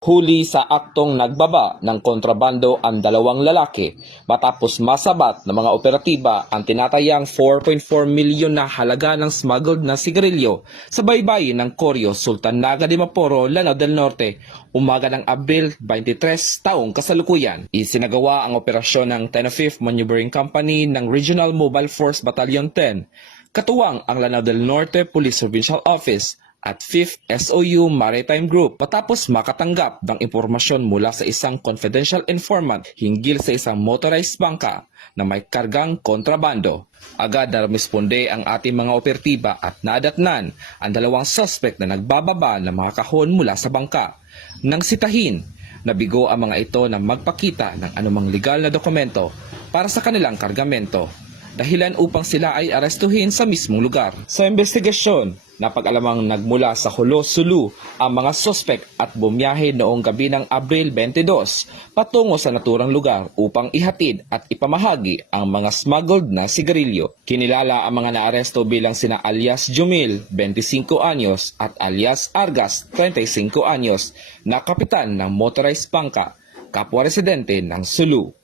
Huli sa aktong nagbaba ng kontrabando ang dalawang lalaki matapos masabat ng mga operatiba ang tinatayang 4.4 milyon na halaga ng smuggled na sigarilyo sa baybayin ng Corio, Sultan Naga de Maporo, Lanao del Norte, umaga ng Abril 23 taong kasalukuyan. Isinagawa ang operasyon ng 10th Maneuvering Company ng Regional Mobile Force Battalion 10, katuwang ang Lanao del Norte Police Provincial Office at 5th SOU Maritime Group matapos makatanggap ng impormasyon mula sa isang confidential informant hinggil sa isang motorized bangka na may kargang kontrabando. Agad na rumisponde ang ating mga operatiba at nadatnan ang dalawang suspect na nagbababa ng mga kahon mula sa bangka. Nang sitahin, nabigo ang mga ito na magpakita ng anumang legal na dokumento para sa kanilang kargamento, dahilan upang sila ay arestuhin sa mismong lugar. Sa investigasyon, napag-alamang nagmula sa Jolo, Sulu ang mga suspect at bumiyahe noong gabi ng Abril 22 patungo sa naturang lugar upang ihatid at ipamahagi ang mga smuggled na sigarilyo. Kinilala ang mga naaresto bilang sina alias Jumil, 25 anyos at alias Argas, 35 anyos, na kapitan ng motorized bangka, kapwa residente ng Sulu.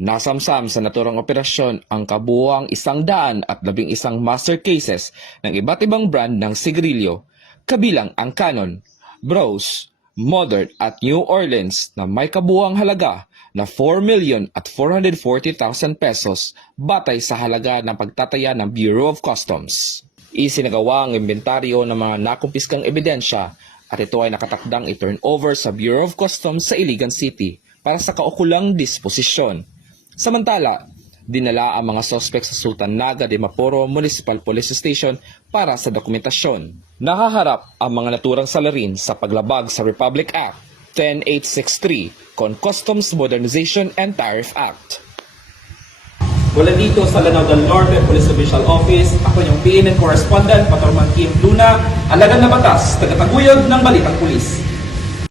Nasamsam sa naturang operasyon ang kabuuang 111 master cases ng iba't ibang brand ng sigarilyo, kabilang ang Canon, Brose, Modern at New Orleans na may kabuuang halaga na 4,440,000 pesos batay sa halaga ng pagtataya ng Bureau of Customs. Isinagawa ang inventaryo ng mga nakumpiskang ebidensya at ito ay nakatakdang i-turn over sa Bureau of Customs sa Iligan City para sa kaukulang disposisyon. Samantala, dinala ang mga suspect sa Sultan Naga de Maporo Municipal Police Station para sa dokumentasyon. Nakaharap ang mga naturang salarin sa paglabag sa Republic Act 10863 con Customs Modernization and Tariff Act. Mula dito sa Lanao del Norte Police Official Office, ako yung PNN Correspondent, Patrolman Kim Luna, alaga na batas, tagataguyod ng Balitang Pulis.